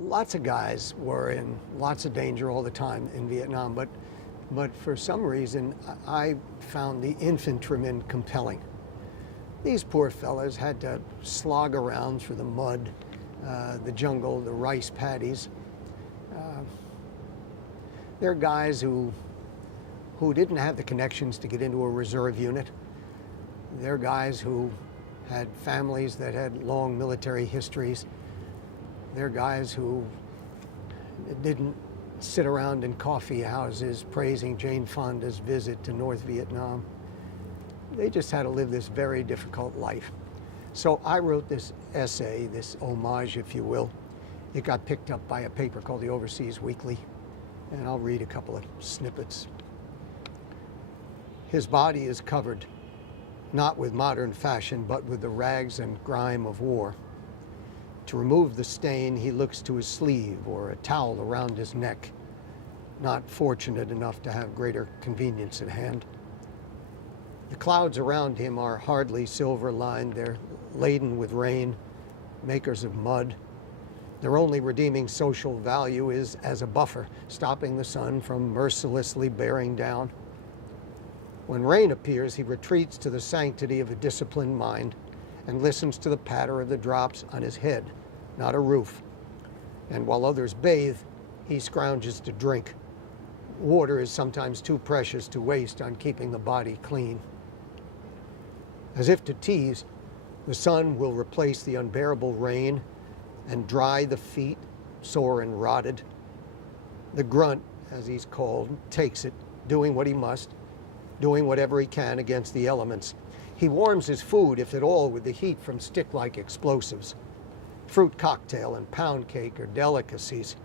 Lots of guys were in lots of danger all the time in Vietnam, but for some reason I found the infantrymen compelling. These poor fellas had to slog around through the mud, the jungle, the rice paddies. They're guys who didn't have the connections to get into a reserve unit. They're guys who had families that had long military histories. They're guys who didn't sit around in coffee houses praising Jane Fonda's visit to North Vietnam. They just had to live this very difficult life. So I wrote this essay, this homage, if you will. It got picked up by a paper called the Overseas Weekly, and I'll read a couple of snippets. His body is covered, not with modern fashion, but with the rags and grime of war. To remove the stain, he looks to his sleeve or a towel around his neck, not fortunate enough to have greater convenience at hand. The clouds around him are hardly silver-lined. They're laden with rain, makers of mud. Their only redeeming social value is as a buffer, stopping the sun from mercilessly bearing down. When rain appears, he retreats to the sanctity of a disciplined mind and listens to the patter of the drops on his head, not a roof. And while others bathe, he scrounges to drink. Water is sometimes too precious to waste on keeping the body clean. As if to tease, the sun will replace the unbearable rain and dry the feet, sore and rotted. The grunt, as he's called, takes it, doing what he must, doing whatever he can against the elements. He warms his food, if at all, with the heat from stick-like explosives. Fruit cocktail and pound cake are delicacies.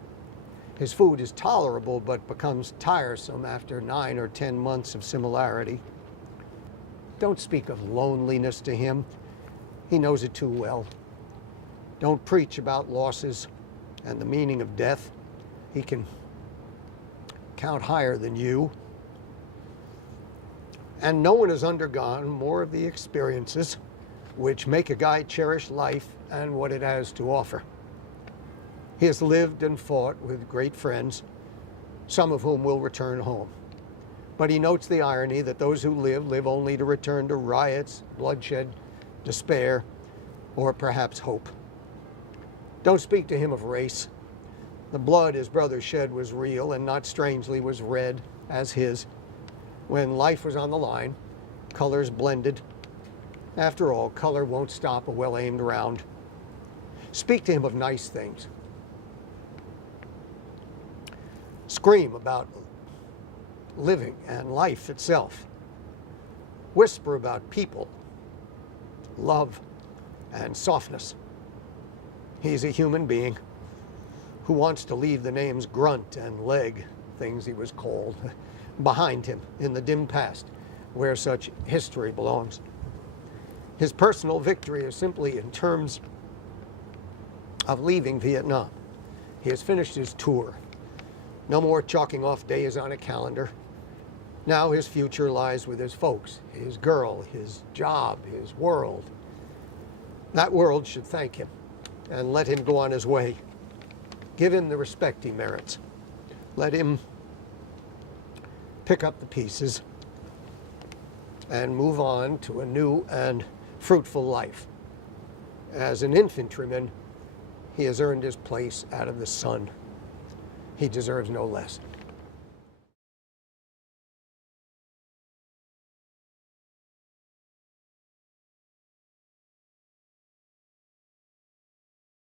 His food is tolerable, but becomes tiresome after 9 or 10 months of similarity. Don't speak of loneliness to him. He knows it too well. Don't preach about losses and the meaning of death. He can count higher than you. And no one has undergone more of the experiences which make a guy cherish life and what it has to offer. He has lived and fought with great friends, some of whom will return home. But he notes the irony that those who live only to return to riots, bloodshed, despair, or perhaps hope. Don't speak to him of race. The blood his brother shed was real, and not strangely was red as his. When life was on the line, colors blended. After all, color won't stop a well-aimed round. Speak to him of nice things. Scream about living and life itself. Whisper about people, love, and softness. He's a human being who wants to leave the names Grunt and Leg, things he was called, behind him in the dim past, where such history belongs. His personal victory is simply in terms of leaving Vietnam. He has finished his tour. No more chalking off days on a calendar. Now his future lies with his folks, his girl, his job, his world. That world should thank him and let him go on his way. Give him the respect he merits. Let him pick up the pieces and move on to a new and fruitful life. As an infantryman, he has earned his place out of the sun. He deserves no less.